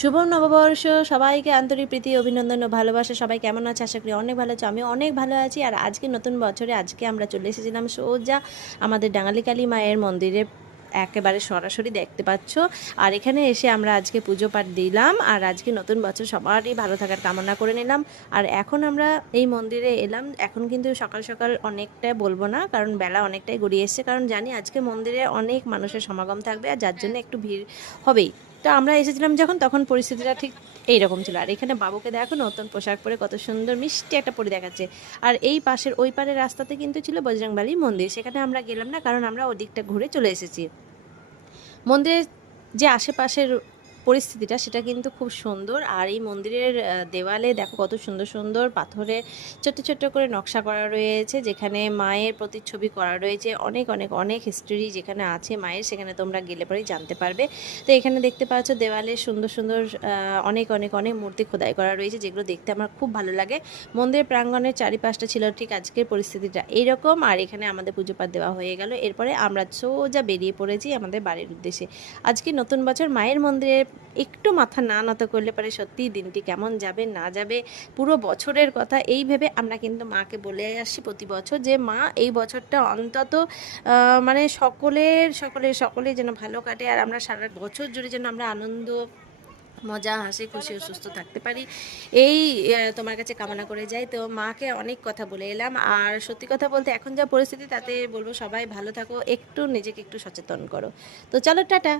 শুভ নববর্ষ। সবাইকে আন্তরিক প্রীতি, অভিনন্দন ও ভালোবাসা। সবাই কেমন আছে? আশা করি অনেক ভালো আছে। আমিও অনেক ভালো আছি। আর আজকে নতুন বছরে আমরা চলে এসেছিলাম সোজা আমাদের ডাঙালি কালী মায়ের মন্দিরে, একেবারে সরাসরি দেখতে পাচ্ছ। আর এখানে এসে আমরা আজকে পুজো পাঠ দিলাম, আর আজকে নতুন বছর সবারই ভালো থাকার কামনা করে নিলাম। আর এখন আমরা এই মন্দিরে এলাম। এখন কিন্তু সকাল সকাল অনেকটা বলবো না, কারণ বেলা অনেকটাই গড়িয়ে এসছে, কারণ জানি আজকে মন্দিরে অনেক মানুষের সমাগম থাকবে, আর যার জন্য একটু ভিড় হবেই। তো আমরা এসেছিলাম যখন, তখন পরিস্থিতিটা ঠিক এইরকম ছিল। আর এখানে বাবুকে দেখো নতুন পোশাক পরে কত সুন্দর মিষ্টি একটা পরি দেখাচ্ছে। আর এই পাশের ওই পারের রাস্তাতে কিন্তু ছিল বজরংবলী মন্দির, সেখানে আমরা গেলাম না, কারণ আমরা ওদিকটা ঘুরে চলে এসেছি। মন্দিরের যে আশেপাশের পরিস্থিতিটা সেটা কিন্তু খুব সুন্দর। আর এই মন্দিরের দেওয়ালে দেখো কত সুন্দর সুন্দর পাথরে ছোট্ট ছোট্ট করে নকশা করা রয়েছে, যেখানে মায়ের প্রতিচ্ছবি করা রয়েছে। অনেক অনেক অনেক হিস্টোরি যেখানে আছে মায়ের, সেখানে তোমরা গেলে পরেই জানতে পারবে। তো এখানে দেখতে পাচ্ছ দেওয়ালে সুন্দর সুন্দর অনেক অনেক অনেক মূর্তি খোদাই করা রয়েছে, যেগুলো দেখতে আমার খুব ভালো লাগে। মন্দির প্রাঙ্গণের চারিপাশটা ছিল ঠিক আজকের পরিস্থিতিটা এইরকম। আর এখানে আমাদের পুজো পাঠ দেওয়া হয়ে গেল। এরপরে আমরা সোজা বেরিয়ে পড়েছি আমাদের বাড়ির উদ্দেশ্যে। আজকে নতুন বছর মায়ের মন্দিরে একটু মাথা না নত করলে পারে সত্যিই দিনটি কেমন যাবে না যাবে, পুরো বছরের কথা এই ভেবে আমরা কিন্তু মাকে বলে আসি প্রতি বছর যে মা এই বছরটা অন্তত মানে সকলের সকলের সকলেই যেন ভালো কাটে, আর আমরা সারা বছর জুড়ে যেন আমরা আনন্দ মজা হাসি খুশি ও সুস্থ থাকতে পারি, এই তোমার কাছে কামনা করে যাই। তো মাকে অনেক কথা বলে এলাম। আর সত্যি কথা বলতে এখন যা পরিস্থিতি, তাতে বলবো সবাই ভালো থাকো, একটু নিজেকে একটু সচেতন করো। তো চলো, টাটা।